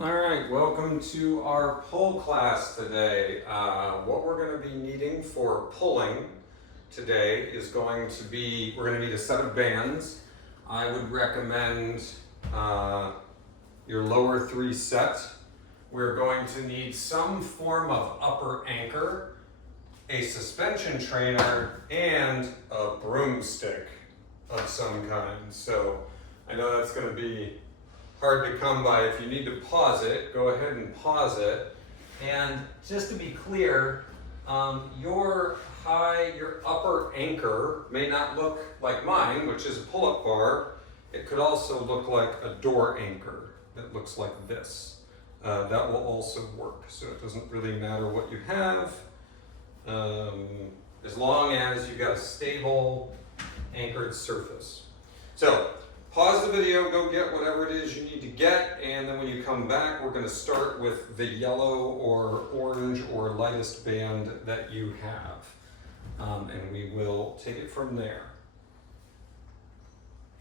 All right, welcome to our pull class today. What we're going to be needing for pulling today is going to be, we're going to need a set of bands. I would recommend your lower three set. We're going to need some form of upper anchor, a suspension trainer, and a broomstick of some kind. So I know that's going to be hard to come by. If you need to pause it, go ahead and pause it. And just to be clear, your upper anchor may not look like mine, which is a pull-up bar. It could also look like a door anchor that looks like this. That will also work, so it doesn't really matter what you have, as long as you've got a stable anchored surface. So pause the video, go get whatever it is you need to get, and then when you come back, we're going to start with the yellow or orange or lightest band that you have, and we will take it from there.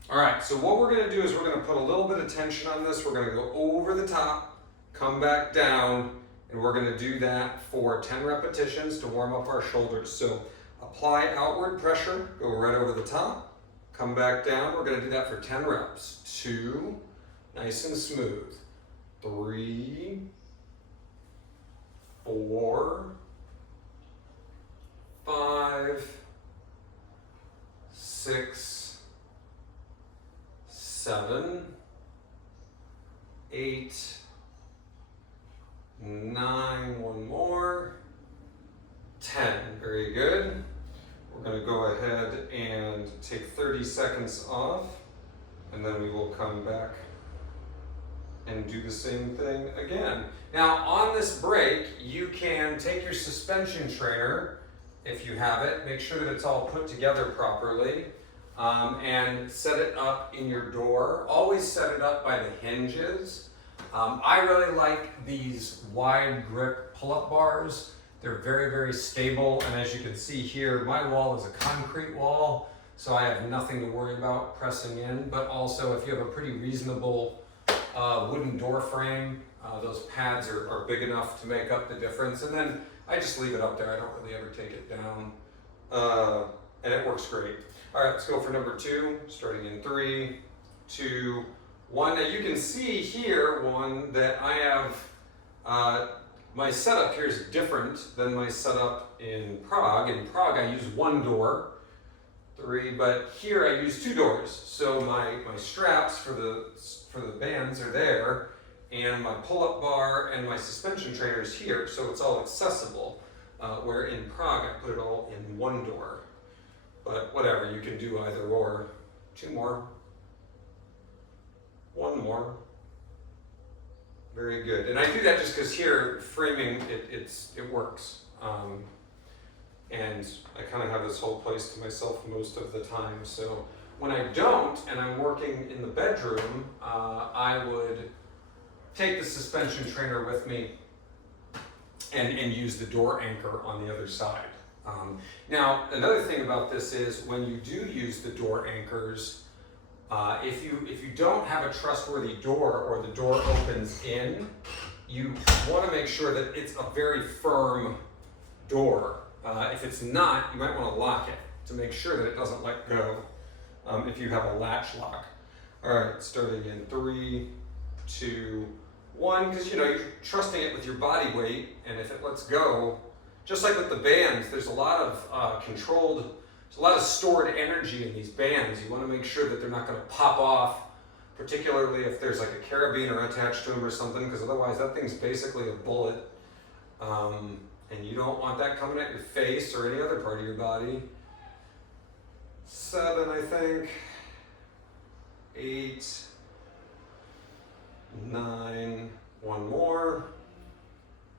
All right, so what we're going to do is we're going to put a little bit of tension on this. We're going to go over the top, come back down, and we're going to do that for 10 repetitions to warm up our shoulders. So apply outward pressure, go right over the top. Come back down. We're going to do that for 10 reps. 2, nice and smooth. 3, 4, 5, 6, 7, 8, 9, one more, 10. Very good. We're going to go ahead and take 30 seconds off, and then we will come back and do the same thing again. Now, on this break, you can take your suspension trainer, if you have it, make sure that it's all put together properly, and set it up in your door. Always set it up by the hinges. I really like these wide grip pull-up bars. They're very, very stable, and as you can see here, my wall is a concrete wall, so I have nothing to worry about pressing in, but also if you have a pretty reasonable wooden door frame, those pads are big enough to make up the difference, and then I just leave it up there. I don't really ever take it down, and it works great. All right, let's go for number 2, starting in 3, 2, 1. Now you can see here, that I have, my setup here is different than my setup in Prague. In Prague, I use one door, 3, but here I use 2 doors. So my straps for the bands are there, and my pull-up bar and my suspension trainer is here, so it's all accessible. Where in Prague, I put it all in one door. But whatever, you can do either or. 2 more. 1 more. Very good. And I do that just because here, framing, it works. And I kind of have this whole place to myself most of the time. So when I don't, and I'm working in the bedroom, I would take the suspension trainer with me and use the door anchor on the other side. Now, another thing about this is when you do use the door anchors, if you don't have a trustworthy door or the door opens in, you want to make sure that it's a very firm door. If it's not, you might want to lock it to make sure that it doesn't let go if you have a latch lock. All right, starting in 3, 2, 1, because you're trusting it with your body weight, and if it lets go, just like with the bands, there's a lot of there's a lot of stored energy in these bands. You want to make sure that they're not going to pop off, particularly if there's like a carabiner attached to them or something, because otherwise that thing's basically a bullet. And you don't want that coming at your face or any other part of your body. 7, I think. 8, 9, 1 more.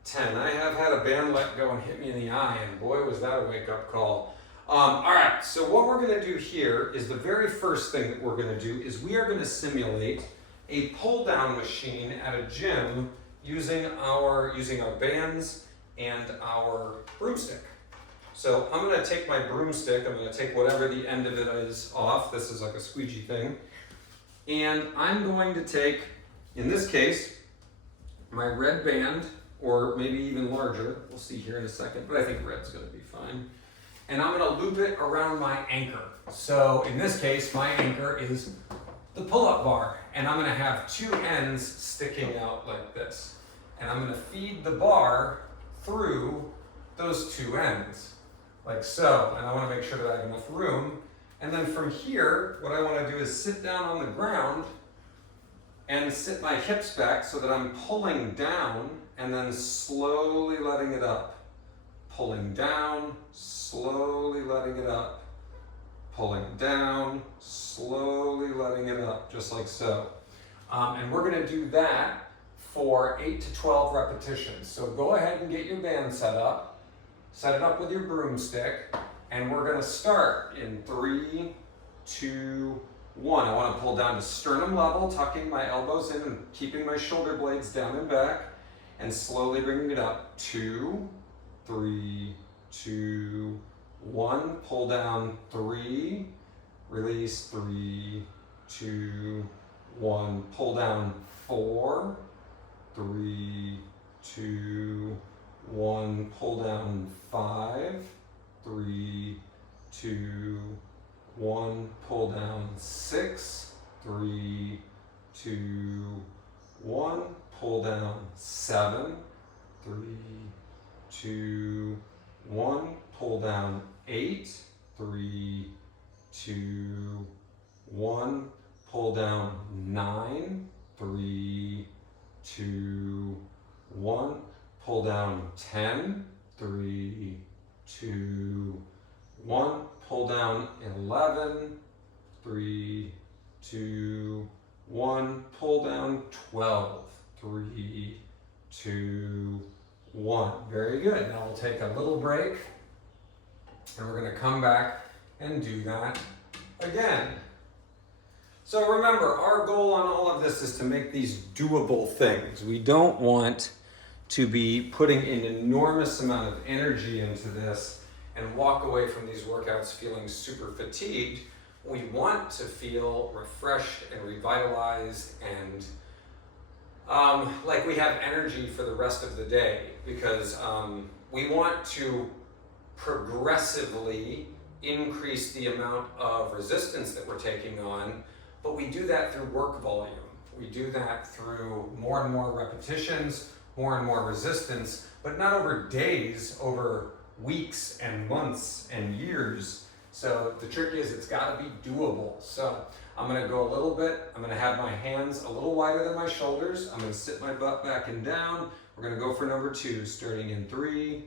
10. I have had a band let go and hit me in the eye, and boy, was that a wake-up call. All right, so what we're going to do here is the very first thing that we're going to do is we are going to simulate a pull-down machine at a gym using our bands and our broomstick. So I'm going to take my broomstick, I'm going to take whatever the end of it is off. This is like a squeegee thing. And I'm going to take, in this case, my red band, or maybe even larger, we'll see here in a second, but I think red's gonna be fine. And I'm gonna loop it around my anchor. So in this case, my anchor is the pull-up bar, and I'm gonna have two ends sticking out like this. And I'm gonna feed the bar through those two ends, like so. And I wanna make sure that I have enough room. And then from here, what I wanna do is sit down on the ground and sit my hips back so that I'm pulling down and then slowly letting it up. Pulling down, slowly letting it up. Pulling down, slowly letting it up, just like so. And we're gonna do that for 8 to 12 repetitions. So go ahead and get your band set up. Set it up with your broomstick. And we're gonna start in 3, 2, 1. I wanna pull down to sternum level, tucking my elbows in and keeping my shoulder blades down and back, and slowly bringing it up. 2, 3, 2, 1. Pull down 3, release 3, 2, 1. Pull down 4, 3, 2, 1. Pull down 5, 3, 2, 1. Pull down 6, 3, 2, 1. Pull down 7, 3, 2, 1. Pull down 8, 3, 2, 1. Pull down 9, 3, 2, 1. Pull down 10, 3, 2, 1. Pull down 11, 3, 2, 1. Pull down 12, 3, 2, 1. Very good. Now we'll take a little break and we're going to come back and do that again. So remember, our goal on all of this is to make these doable things. We don't want to be putting an enormous amount of energy into this and walk away from these workouts feeling super fatigued. We want to feel refreshed and revitalized and like we have energy for the rest of the day, because we want to progressively increase the amount of resistance that we're taking on, but we do that through work volume. We do that through more and more repetitions, more and more resistance, but not over days, over weeks and months and years. So the trick is it's got to be doable. So I'm going to go a little bit. I'm going to have my hands a little wider than my shoulders. I'm going to sit my butt back and down. We're going to go for number 2, starting in 3,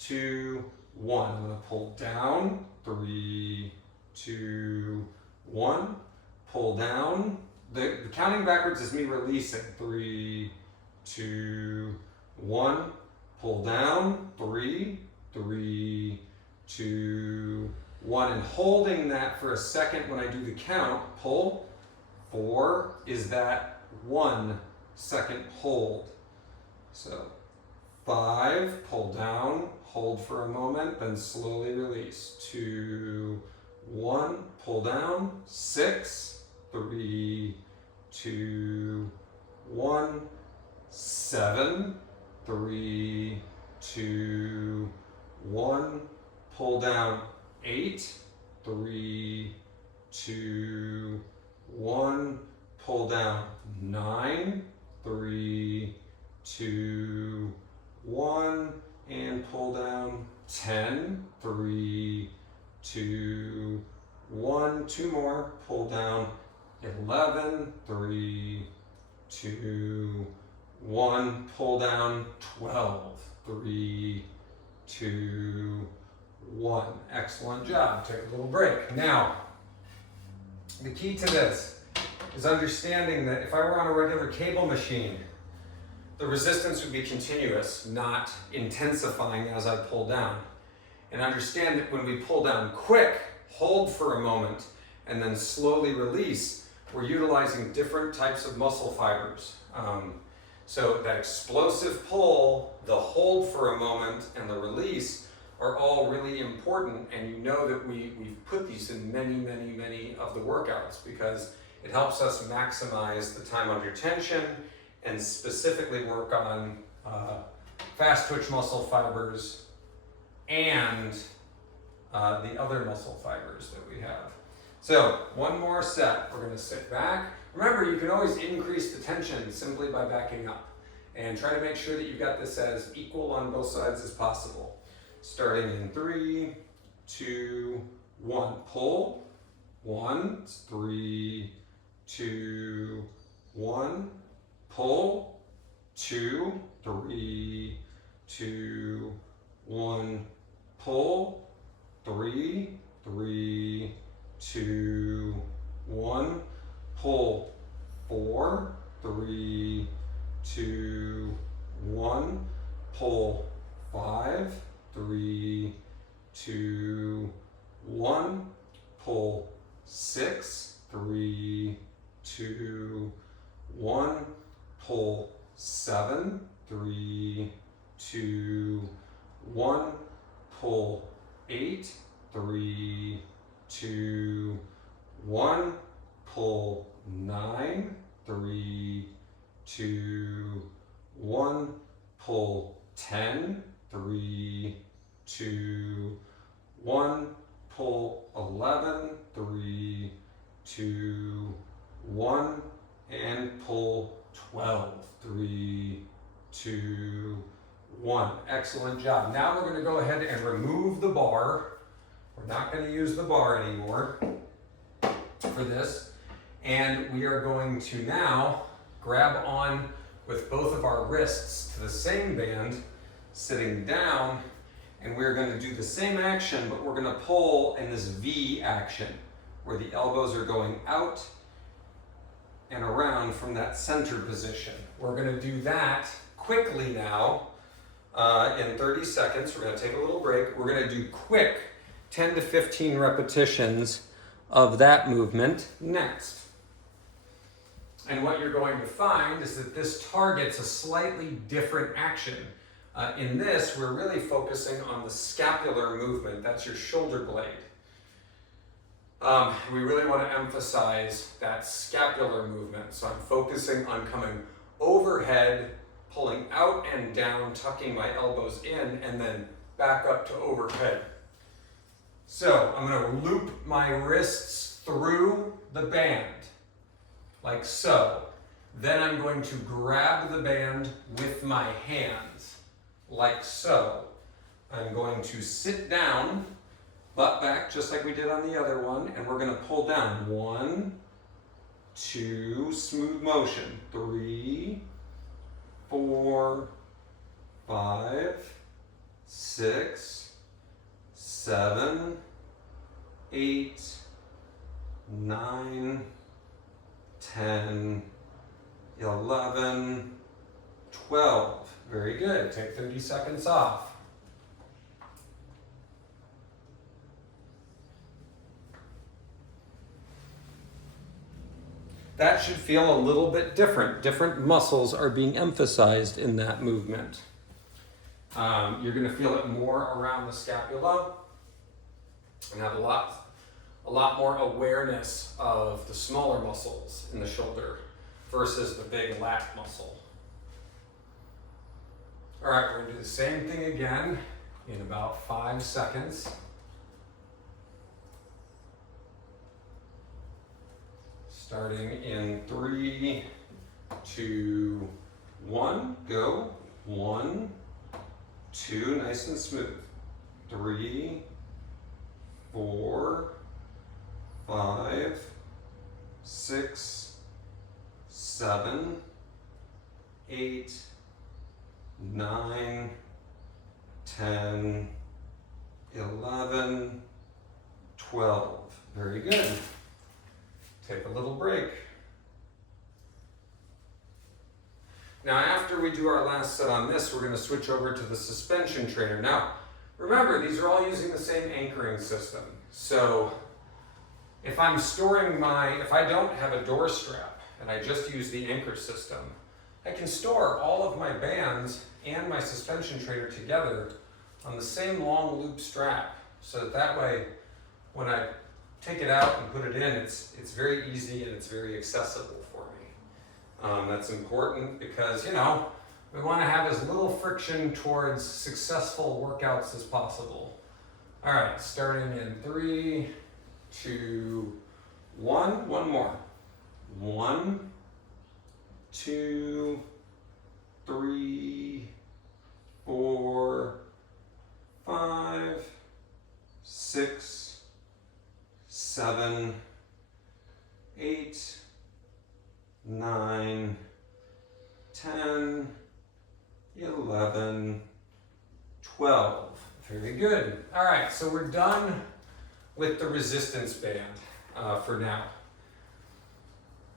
2, 1. I'm going to pull down, 3, 2, 1. Pull down. The counting backwards is me releasing. 3, 2, 1. Pull down. 3, 3, 2, 1. And holding that for a second when I do the count. Pull. 4 is that 1 second hold. So 5, pull down, hold for a moment, then slowly release. 2, 1, pull down. 6, 3, 2, 1. 7, 3, 2, 1. Pull down. 8, 3, 2, 1. Pull down. 9, 3, 2, 1. And pull down. 10, 3, 2, 1. 2 more. Pull down. 11, 3, 2, 1. Pull down. 12, 3, 2, 1. Excellent job. Take a little break. Now, the key to this is understanding that if I were on a regular cable machine, the resistance would be continuous, not intensifying as I pull down. And understand that when we pull down quick, hold for a moment, and then slowly release, we're utilizing different types of muscle fibers. So that explosive pull, the hold for a moment, and the release are all really important, and you know that we've put these in many of the workouts because it helps us maximize the time under tension and specifically work on fast twitch muscle fibers and the other muscle fibers that we have. So one more set. We're going to sit back. Remember, you can always increase the tension simply by backing up. And try to make sure that you've got this as equal on both sides as possible. Starting in 3, 2, 1. Pull. 1, 3, 2, 1. Pull. 2, 3, 2, 1. Pull. 3, 3, 2, 1. Pull. 4, 3, 2, 1. Pull. 5, 3, 2, 1. Pull. 6, 3, 2, 1. Pull. 7, 3, 2, 1. Pull. 8, 3, 2, 1. Pull. 9, 3, 2, 1. Pull. 10, 3, 2, 1. Pull. 11, 3, 2, 1. And pull. 12, 3, 2, 1. Excellent job. Now we're going to go ahead and remove the bar. We're not going to use the bar anymore for this. And we are going to now grab on with both of our wrists to the same band, sitting down, and we're going to do the same action, but we're going to pull in this V action, where the elbows are going out and around from that center position. We're going to do that quickly now in 30 seconds. We're going to take a little break. We're going to do quick 10 to 15 repetitions of that movement next. And what you're going to find is that this targets a slightly different action. In this, we're really focusing on the scapular movement. That's your shoulder blade. We really want to emphasize that scapular movement. So I'm focusing on coming overhead, pulling out and down, tucking my elbows in, and then back up to overhead. So I'm going to loop my wrists through the band, like so. Then I'm going to grab the band with my hands, like so. I'm going to sit down, butt back, just like we did on the other one, and we're going to pull down. 1, 2, smooth motion. 3, 4, 5, 6, 7, 8, 9, 10, 11, 12. Very good. Take 30 seconds off. That should feel a little bit different. Different muscles are being emphasized in that movement. You're going to feel it more around the scapula and have a lot more awareness of the smaller muscles in the shoulder versus the big lat muscle. All right, we're going to do the same thing again in about 5 seconds. Starting in 3, 2, 1, go. 1, 2, nice and smooth. 3, 4, 5, 6, 7, 8, 9, 10, 11, 12. Very good. Take a little break. Now, after we do our last set on this, we're going to switch over to the suspension trainer. Now, remember, these are all using the same anchoring system. So, if I don't have a door strap and I just use the anchor system, I can store all of my bands and my suspension trainer together on the same long loop strap. So that way, when I take it out and put it in, it's very easy and it's very accessible for me. That's important because, you know, we want to have as little friction towards successful workouts as possible. All right, starting in 3, 2, 1. One more. 1, 2, 3, 4, 5, 6, 7, 8, 9, 10, 11, 12. Very good. All right, so we're done with the resistance band for now.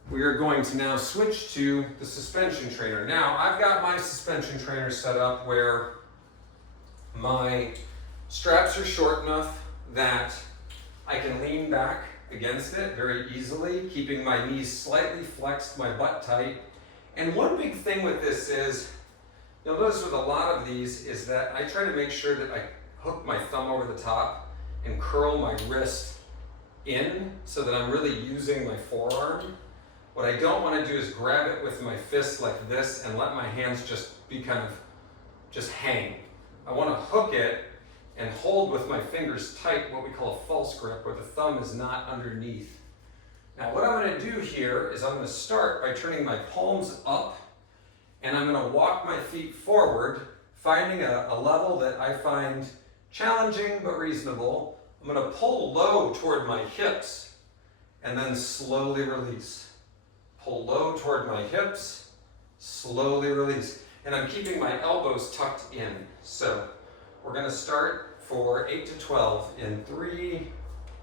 We are going to now switch to the suspension trainer. Now, I've got my suspension trainer set up where my straps are short enough that I can lean back against it very easily, keeping my knees slightly flexed, my butt tight. And one big thing with this is, you'll notice with a lot of these is that I try to make sure that I hook my thumb over the top and curl my wrist in so that I'm really using my forearm. What I don't want to do is grab it with my fists like this and let my hands just be kind of just hang. I want to hook it and hold with my fingers tight, what we call a false grip, where the thumb is not underneath. Now what I'm going to do here is I'm going to start by turning my palms up, and I'm going to walk my feet forward, finding a level that I find challenging but reasonable. I'm going to pull low toward my hips and then slowly release. Pull low toward my hips, slowly release. And I'm keeping my elbows tucked in. So we're going to start for 8 to 12 in 3,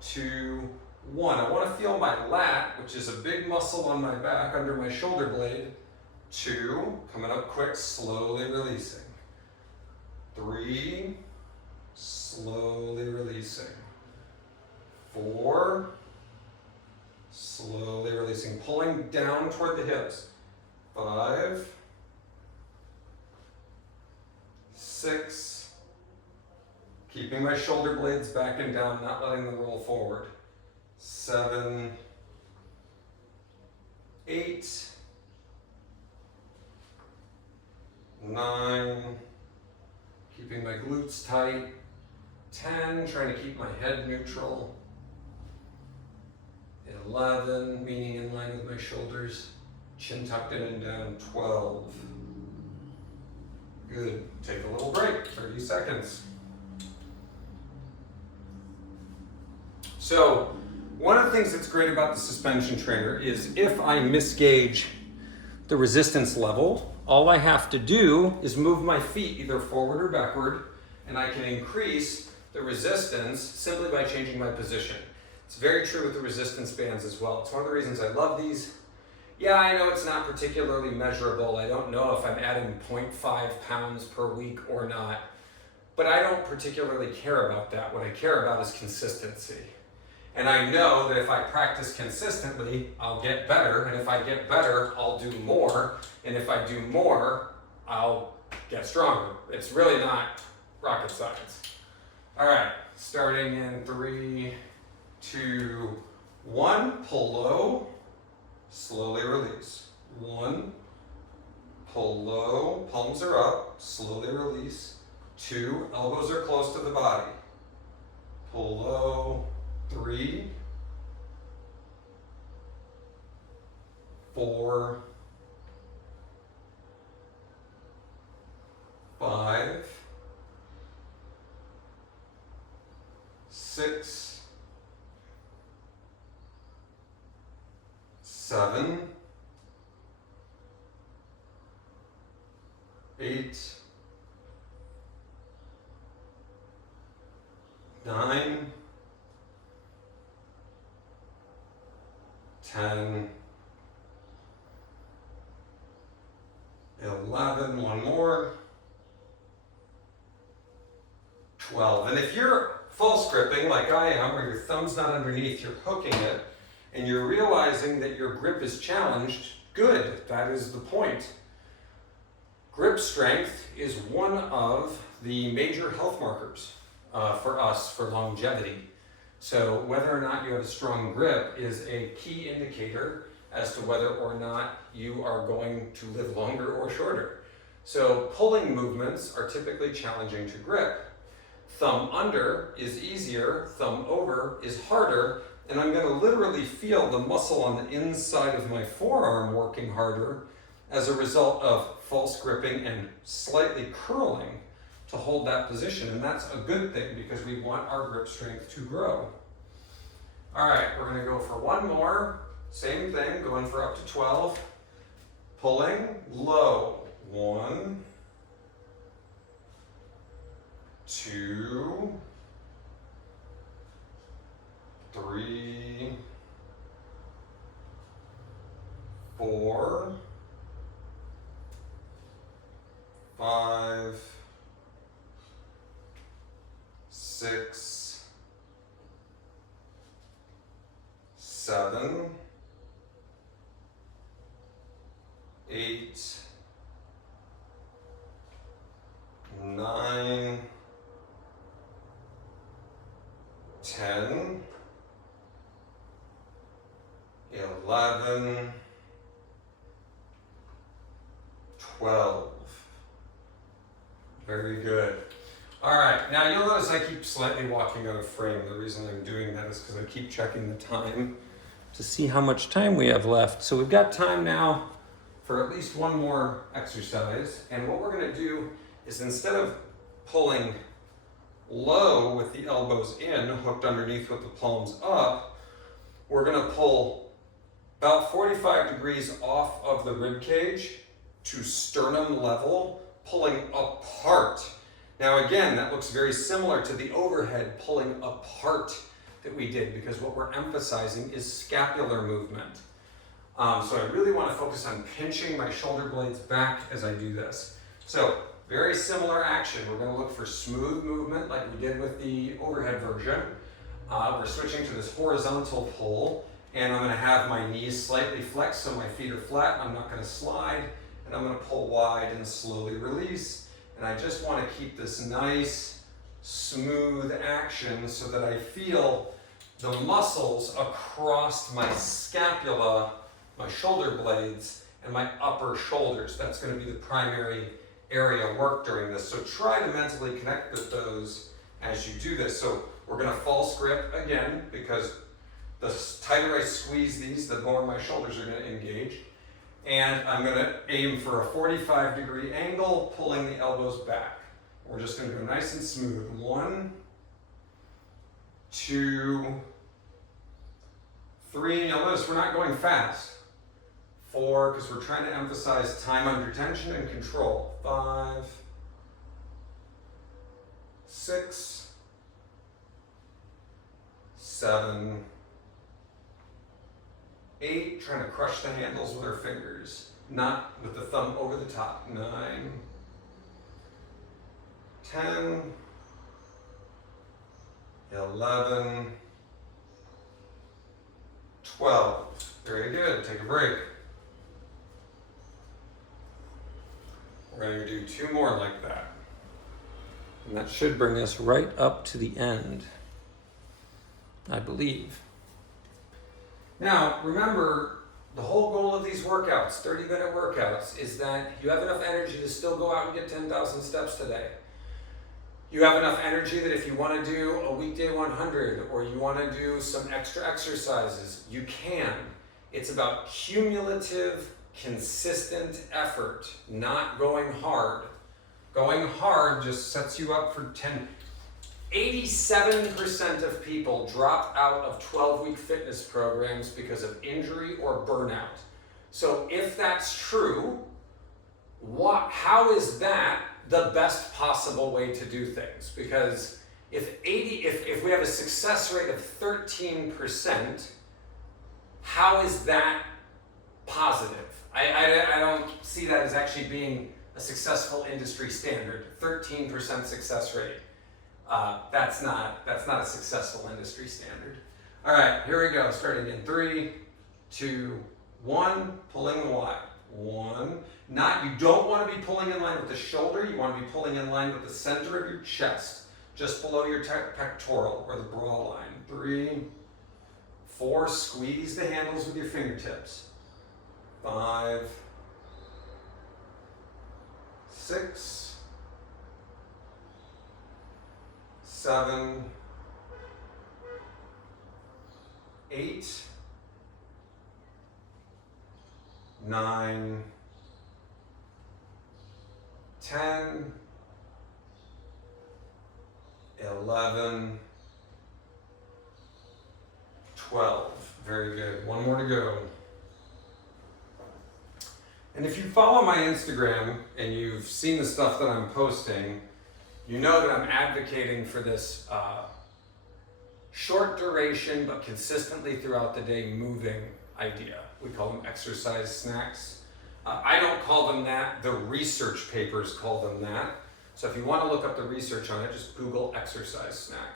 2, 1. I want to feel my lat, which is a big muscle on my back under my shoulder blade. 2, coming up quick, slowly releasing. 3, slowly releasing. 4, slowly releasing, pulling down toward the hips. 5, 6, keeping my shoulder blades back and down, not letting them roll forward. 7, 8, 9, keeping my glutes tight. 10, trying to keep my head neutral. 11, meaning in line with my shoulders, chin tucked in and down. 12. Good. Take a little break, 30 seconds. So, one of the things that's great about the suspension trainer is if I misgauge the resistance level, all I have to do is move my feet either forward or backward, and I can increase the resistance simply by changing my position. It's very true with the resistance bands as well. It's one of the reasons I love these. Yeah, I know it's not particularly measurable. I don't know if I'm adding 0.5 pounds per week or not, but I don't particularly care about that. What I care about is consistency. And I know that if I practice consistently, I'll get better. And if I get better, I'll do more. And if I do more, I'll get stronger. It's really not rocket science. All right, starting in 3, 2, 1, pull low, slowly release. 1, pull low, palms are up, slowly release. 2, elbows are close to the body. Pull low. 3, 4, 5, 6, 7, 8, 9, 10, 11, one more, 12. And if you're false gripping like I am, where your thumb's not underneath, you're hooking it, and you're realizing that your grip is challenged, good, that is the point. Grip strength is one of the major health markers for us for longevity. So whether or not you have a strong grip is a key indicator as to whether or not you are going to live longer or shorter. So pulling movements are typically challenging to grip. Thumb under is easier, thumb over is harder, and I'm going to literally feel the muscle on the inside of my forearm working harder as a result of false gripping and slightly curling to hold that position. And that's a good thing because we want our grip strength to grow. All right, we're going to go for one more. Same thing, going for up to 12. Pulling low. 1, 2, 3, 4, 5, 6, 7, 8, 9, 10, 11, 12. Very good. All right, now you'll notice I keep slightly walking out of frame. The reason I'm doing that is because I keep checking the time to see how much time we have left. So we've got time now for at least one more exercise. And what we're gonna do is instead of pulling low with the elbows in, hooked underneath with the palms up, we're gonna pull about 45 degrees off of the rib cage to sternum level, pulling apart. Now again, that looks very similar to the overhead pulling apart that we did, because what we're emphasizing is scapular movement. So I really want to focus on pinching my shoulder blades back as I do this. So very similar action. We're going to look for smooth movement like we did with the overhead version. We're switching to this horizontal pull, and I'm going to have my knees slightly flexed so my feet are flat. I'm not going to slide, and I'm going to pull wide and slowly release. And I just want to keep this nice, smooth action so that I feel the muscles across my scapula, my shoulder blades, and my upper shoulders. That's going to be the primary area work during this. So try to mentally connect with those as you do this. So we're going to false grip again, because the tighter I squeeze these, the more my shoulders are going to engage. And I'm going to aim for a 45-degree angle, pulling the elbows back. We're just going to go nice and smooth. 1, 2, 3. You'll notice we're not going fast. 4, because we're trying to emphasize time under tension and control. 5, 6, 7, 8, trying to crush the handles with our fingers, not with the thumb over the top. 9, 10, 11, 12. Very good. Take a break. We're going to do 2 more like that. And that should bring us right up to the end, I believe. Now, remember, the whole goal of these workouts, 30-minute workouts, is that you have enough energy to still go out and get 10,000 steps today. You have enough energy that if you want to do a weekday 100 or you want to do some extra exercises, you can. It's about cumulative, consistent effort, not going hard. Going hard just sets you up for 87% of people drop out of 12-week fitness programs because of injury or burnout. So if that's true, how is that the best possible way to do things? Because if we have a success rate of 13%, how is that positive? I don't see that as actually being a successful industry standard. 13% success rate. That's not a successful industry standard. All right, here we go. Starting in 3, 2, 1. Pulling wide. 1. You don't want to be pulling in line with the shoulder. You want to be pulling in line with the center of your chest, just below your pectoral or the bra line. 3, 4. Squeeze the handles with your fingertips. 5, 6, 7, 8, 9, 10, 11, 12. Very good. One more to go. And if you follow my Instagram and you've seen the stuff that I'm posting, you know that I'm advocating for this short duration but consistently throughout the day moving idea. We call them exercise snacks. I don't call them that. The research papers call them that. So if you want to look up the research on it, just Google exercise snack.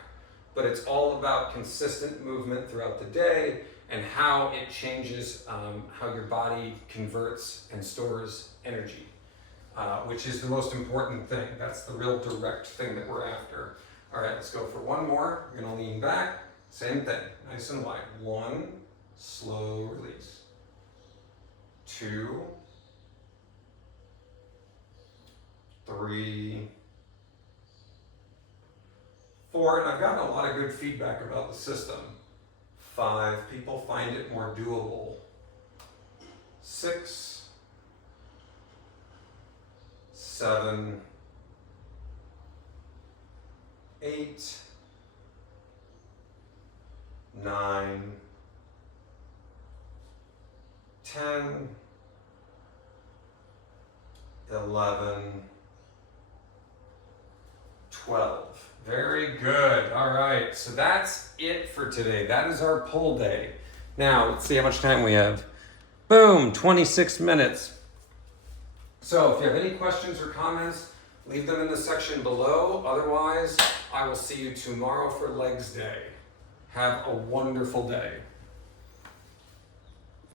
But it's all about consistent movement throughout the day and how it changes how your body converts and stores energy, which is the most important thing. That's the real direct thing that we're after. All right, let's go for one more. You're gonna lean back, same thing, nice and wide. 1, slow release. 2, 3, 4, and I've gotten a lot of good feedback about the system. 5, people find it more doable. 6, 7, 8, 9, 10, 11, 12. Very good. All right. So that's it for today. That is our pull day. Now, let's see how much time we have. Boom, 26 minutes. So if you have any questions or comments, leave them in the section below. Otherwise, I will see you tomorrow for legs day. Have a wonderful day.